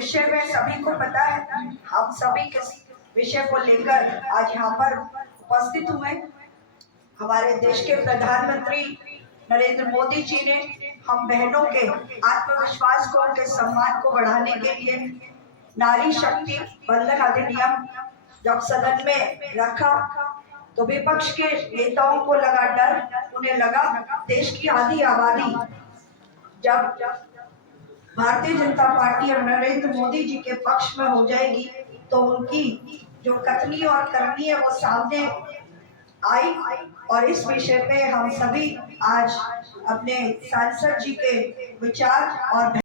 विषय में सभी को पता है। हम सभी किस विषय को लेकर आज यहाँ पर उपस्थित हुए। हमारे देश के प्रधानमंत्री नरेंद्र मोदी जी ने हम बहनों के आत्मविश्वास को, उनके सम्मान को बढ़ाने के लिए नारी शक्ति बंधन अधिनियम जब सदन में रखा तो विपक्ष के नेताओं को लगा डर। उन्हें लगा देश की आधी आबादी जब भारतीय जनता पार्टी और नरेंद्र मोदी जी के पक्ष में हो जाएगी तो उनकी जो कथनी और करनी है वो सामने आई। और इस विषय पे हम सभी आज अपने सांसद जी के विचार और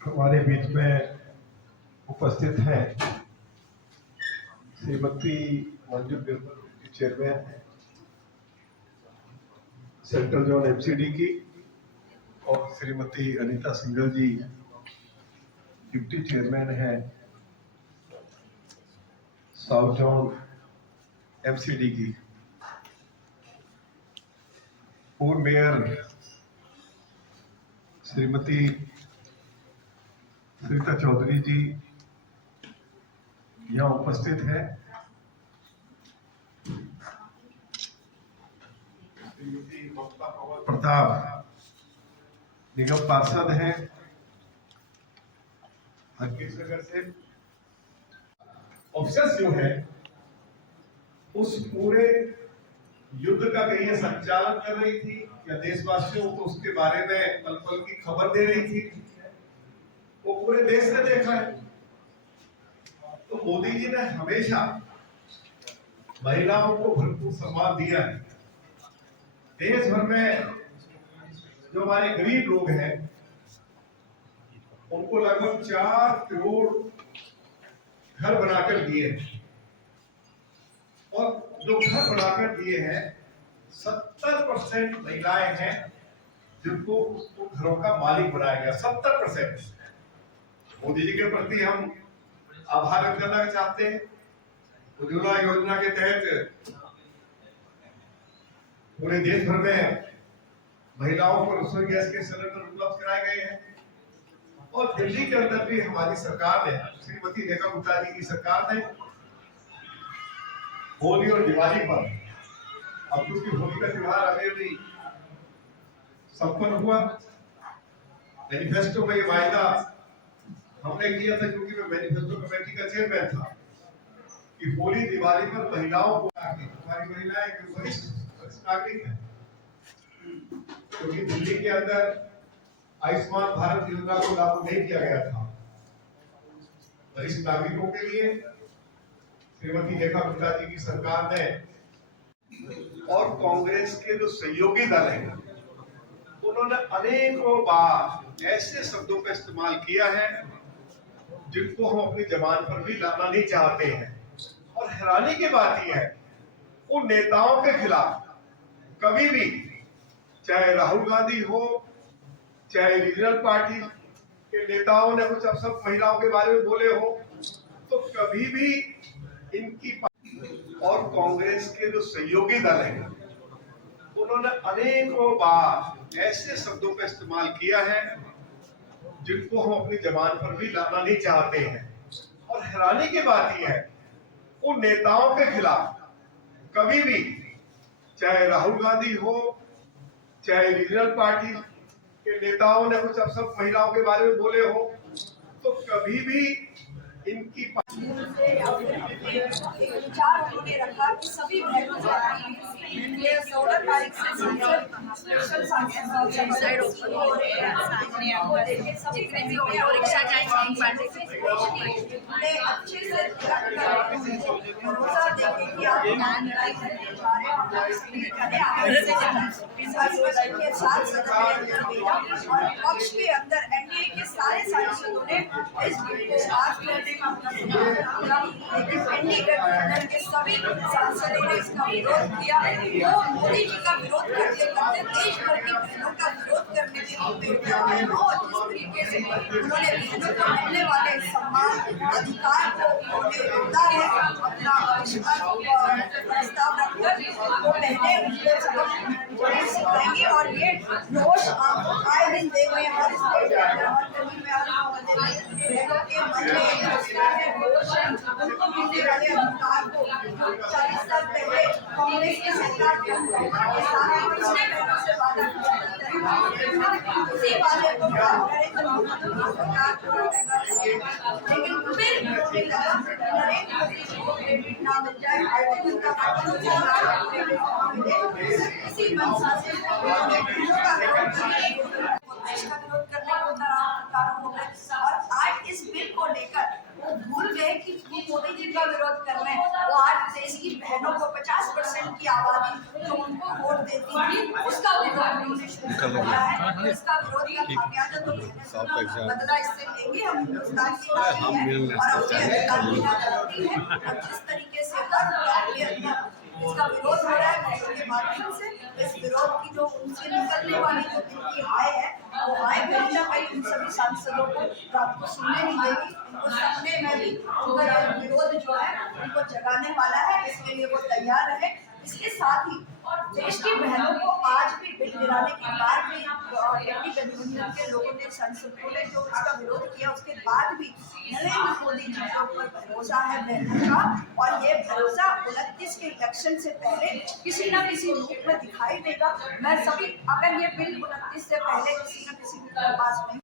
हमारे बीच में उपस्थित हैं श्रीमती मंजू बिरबल चेयरमैन है सेंट्रल जोन एमसीडी की, और श्रीमती अनीता सिंघल जी डिप्टी चेयरमैन है साउथ जोन एमसीडी की। पूर्व मेयर श्रीमती सुनीता चौधरी जी यहाँ उपस्थित है। श्रीमती ममता प्रताप निगम पार्षद हैं अंकित नगर से। ऑफिसर्स जो है उस पूरे युद्ध का कहीं संचालन कर रही थी या देशवासियों को उसके बारे में पल पल की खबर दे रही थी, वो पूरे देश ने देखा है। तो मोदी जी ने हमेशा महिलाओं को भरपूर सम्मान दिया है। देश भर में जो हमारे गरीब लोग हैं उनको लगभग 4 करोड़ घर बनाकर दिए हैं, और जो घर बनाकर दिए हैं 70% महिलाएं हैं जिनको उसको घरों का मालिक बनाया गया। 70%। मोदी जी के प्रति हम आभार व्यक्त करना चाहते हैं। उज्ज्वला योजना के तहत पूरे देश भर में महिलाओं को रसोई गैस के सिलेंडर उपलब्ध कराए गए हैं, और दिल्ली के अंदर भी हमारी सरकार ने, श्रीमती रेखा गुप्ता जी की सरकार ने होली और दिवाली पर, अब क्योंकि होली का त्योहार अभी संपन्न हुआ, मैनिफेस्टो में ये वायदा हमने किया था, क्योंकि मैं मैनिफेस्टो कमेटी का चेयरमैन था, कि होली दिवाली पर महिलाओं को, हमारी महिलाएं वरिष्ठ नागरिक हैं, क्योंकि दिल्ली के अंदर आयुष्मान भारत योजना को लागू नहीं किया गया था वरिष्ठ नागरिकों के लिए। श्रीमती रेखा गुप्ता जी की सरकार ने, और कांग्रेस के जो सहयोगी दल हैं उन्होंने अनेकों बार ऐसे शब्दों का इस्तेमाल किया है जिनको हम अपनी जबान पर भी लाना नहीं चाहते हैं। और हैरानी की बात यह है, उन नेताओं के खिलाफ कभी भी, चाहे राहुल गांधी हो, चाहे रीजनल पार्टी के नेताओं ने कुछ सब महिलाओं के बारे में बोले हो, तो कभी भी इनकी, और कांग्रेस के जो सहयोगी दल हैं उन्होंने अनेकों बार ऐसे शब्दों का इस्तेमाल किया है जिनको हम अपनी जबान पर भी लाना नहीं चाहते हैं। और हैरानी की बात यह है, उन नेताओं के खिलाफ कभी भी, चाहे राहुल गांधी हो, चाहे रीजनल पार्टी के नेताओं ने कुछ सब महिलाओं के बारे में बोले हो, तो कभी भी इनकी विचार उन्होंने रखा कि सभी बहनों से 16 तारीख से स्पेशल अच्छे से भरोसा देंगे कि आप पक्ष के अंदर एनडीए के सारे सांसदों ने इस बिल को पास करने का अपना समर्थन किया, लेकिन एनडीए गठबंधन के सभी सांसदों ने इसका विरोध किया। वो मोदी जी का विरोध करते करते देश भर की बहनों का विरोध करने के लिए उठ गए और जिस तरीके से उन्होंने बहनों को मिलने वाले सम्मान अधिकार को उन्होंने रोका है, अपना प्रस्ताव रखकर वो बहने उनको सिखाएंगे और ये रोष आप आए दिन देख रहे हैं हर स्टेट के अंदर, हर गली में, हर मोहल्ले में बहनों के मन में हौसला है, रोष है, उनको मिलने वाले अधिकार को 40 साल पहले कांग्रेस की सरकार के साथ ही पिछले बहनों से वादा किया, उसी वादे को नरेंद्र मोदी की सरकार पूरा करना चाहिए। लेकिन फिर मुझे लगा नरेंद्र मोदी जी को क्रेडिट ना मिल जाए, भारतीय जनता पार्टी को क्रेडिट ना मिले, इसी मंशा से उन्होंने बहनों का विरोध करने देश का विरोध करने को तैयार हो गए और आज इस बिल को लेकर वो भूल गए कि वो मोदी जी का विरोध कर रहे हैं। वो आज देश की बहनों को 50% की आबादी जो उनको वोट देती थी उसका विरोध उन्होंने शुरू कर दिया है। इसका विरोध का खामियाजा तो बदला इससे लेंगे, हम हिंदुस्तान की नागरिक हैं और अपने अधिकार लेना चाहती हैं और जिस तरीके से हर ब्लॉक के अंदर इसका विरोध हो रहा है के माध्यम से इस विरोध की जो उनसे निकलने वाली जो इनकी हाय है वो हाय कहीं ना कहीं उन सभी सांसदों को रात को सुनने नहीं देगी। उस सपने में भी उनका यह विरोध जो है उनको जगाने वाला है, इसके लिए वो तैयार रहे। इसके साथ ही देश की बहनों को आज भी बिल गिराने के बाद भी एनडीए गठबंधन के लोगों ने सांसदों ने जो इसका विरोध किया उसके बाद भी नरेंद्र मोदी जी के ऊपर भरोसा है बहनों का और ये भरोसा 29 के इलेक्शन से पहले किसी न किसी रूप में दिखाई देगा। मैं सभी अगर ये बिल 29 से पहले किसी न किसी रूप में पास नहीं